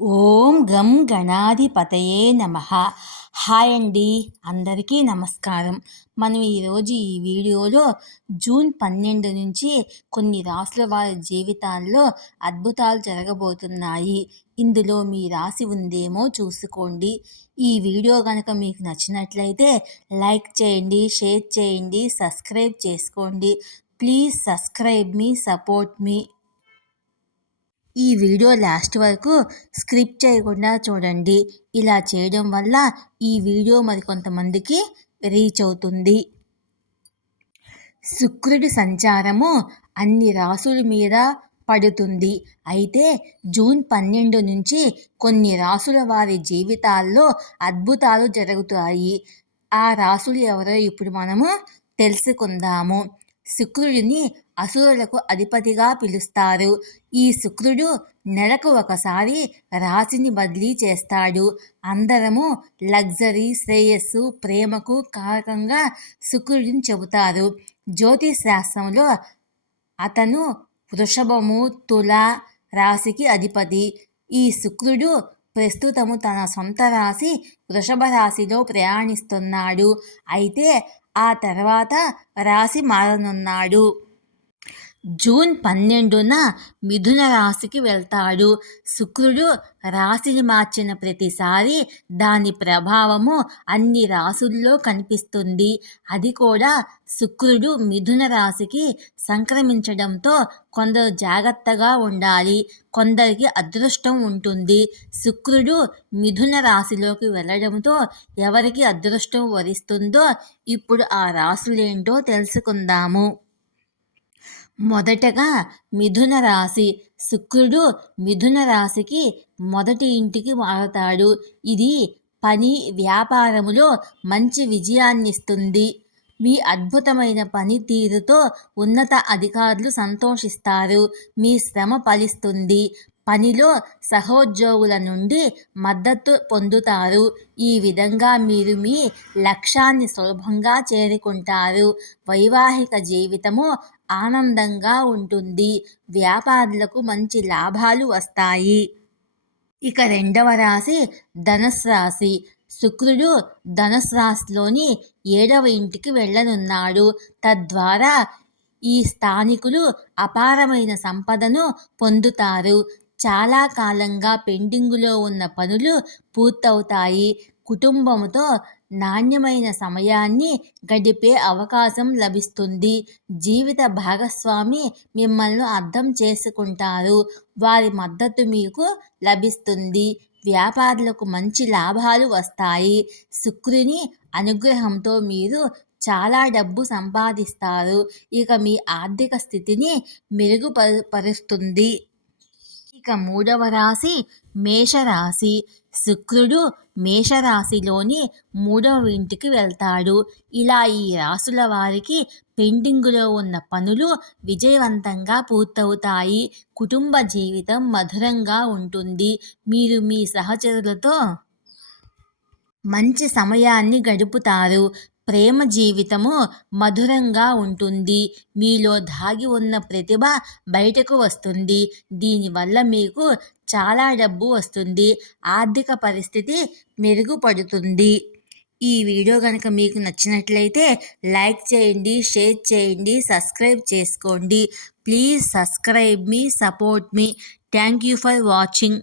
ఓం గం గణాధిపతయే నమః. హాయ్ అండి, అందరికీ నమస్కారం. మనం ఈరోజు ఈ వీడియోలో జూన్ 12 నుంచి కొన్ని రాసుల వారి జీవితాల్లో అద్భుతాలు జరగబోతున్నాయి. ఇందులో మీ రాశి ఉందేమో చూసుకోండి. ఈ వీడియో కనుక మీకు నచ్చినట్లయితే లైక్ చేయండి, షేర్ చేయండి, సబ్స్క్రైబ్ చేసుకోండి. ప్లీజ్ సబ్స్క్రైబ్ మీ, సపోర్ట్ మీ. ఈ వీడియో లాస్ట్ వరకు స్క్రిప్ట్ చేయకుండా చూడండి. ఇలా చేయడం వల్ల ఈ వీడియో మరికొంతమందికి రీచ్ అవుతుంది. శుక్రుడి సంచారము అన్ని రాసుల మీద పడుతుంది. అయితే జూన్ 12 నుంచి కొన్ని రాసుల వారి జీవితాల్లో అద్భుతాలు జరుగుతాయి. ఆ రాసులు ఎవరో ఇప్పుడు మనము తెలుసుకుందాము. శుక్రుడిని అసురులకు అధిపతిగా పిలుస్తారు. ఈ శుక్రుడు నెలకు ఒకసారి రాశిని బదిలీ చేస్తాడు. అందరము లగ్జరీ, శ్రేయస్సు, ప్రేమకు కారకంగా శుక్రుడిని చెబుతారు. జ్యోతిష్ శాస్త్రంలో అతను వృషభము, తుల రాశికి అధిపతి. ఈ శుక్రుడు ప్రస్తుతము తన సొంత రాశి వృషభ రాశిలో ప్రయాణిస్తున్నాడు. అయితే ఆ తర్వాత రాశి మారనున్నాడు. జూన్ 12న మిథున రాశికి వెళ్తాడు. శుక్రుడు రాశిని మార్చిన ప్రతిసారి దాని ప్రభావము అన్ని రాశుల్లో కనిపిస్తుంది. అది కూడా శుక్రుడు మిథున రాశికి సంక్రమించడంతో కొందరు జాగ్రత్తగా ఉండాలి. కొందరికి అదృష్టం ఉంటుంది. శుక్రుడు మిథున రాశిలోకి వెళ్ళడంతో ఎవరికి అదృష్టం వరిస్తుందో ఇప్పుడు ఆ రాశులేంటో తెలుసుకుందాము. మొదటగా మిథున రాశి. శుక్రుడు మిథున రాశికి మొదటి ఇంటికి మారతాడు. ఇది పని, వ్యాపారములో మంచి విజయాన్నిస్తుంది. మీ అద్భుతమైన పనితీరుతో ఉన్నత అధికారులు సంతోషిస్తారు. మీ శ్రమ ఫలిస్తుంది. పనిలో సహోద్యోగుల నుండి మద్దతు పొందుతారు. ఈ విధంగా మీరు మీ లక్ష్యాన్ని సులభంగా చేరుకుంటారు. వైవాహిక జీవితము ఆనందంగా ఉంటుంది. వ్యాపారులకు మంచి లాభాలు వస్తాయి. ఇక రెండవ రాశి ధనుస్సు రాశి. శుక్రుడు ధనుస్సు రాశిలోని 7వ ఇంటికి వెళ్ళనున్నాడు. తద్వారా ఈ స్థానికులు అపారమైన సంపదను పొందుతారు. చాలా కాలంగా పెండింగులో ఉన్న పనులు పూర్తవుతాయి. కుటుంబంతో నాణ్యమైన సమయాన్ని గడిపే అవకాశం లభిస్తుంది. జీవిత భాగస్వామి మిమ్మల్ని అర్థం చేసుకుంటారు. వారి మద్దతు మీకు లభిస్తుంది. వ్యాపారులకు మంచి లాభాలు వస్తాయి. శుక్రుని అనుగ్రహంతో మీరు చాలా డబ్బు సంపాదిస్తారు. ఇక మీ ఆర్థిక స్థితిని మెరుగుపరుస్తుంది. ఇక మూడవ రాశి మేషరాశి. శుక్రుడు మేషరాశిలోని 3వ ఇంటికి వెళ్తాడు. ఇలా ఈ రాశుల వారికి పెండింగులో ఉన్న పనులు విజయవంతంగా పూర్తవుతాయి. కుటుంబ జీవితం మధురంగా ఉంటుంది. మీరు మీ సహచరులతో మంచి సమయాన్ని గడుపుతారు. ప్రేమ జీవితము మధురంగా ఉంటుంది. మీలో దాగి ఉన్న ప్రతిభ బయటకు వస్తుంది. దీనివల్ల మీకు చాలా డబ్బు వస్తుంది. ఆర్థిక పరిస్థితి మెరుగుపడుతుంది. ఈ వీడియో కనుక మీకు నచ్చినట్లయితే లైక్ చేయండి, షేర్ చేయండి, సబ్స్క్రైబ్ చేసుకోండి. Please subscribe me, support me. Thank you for watching.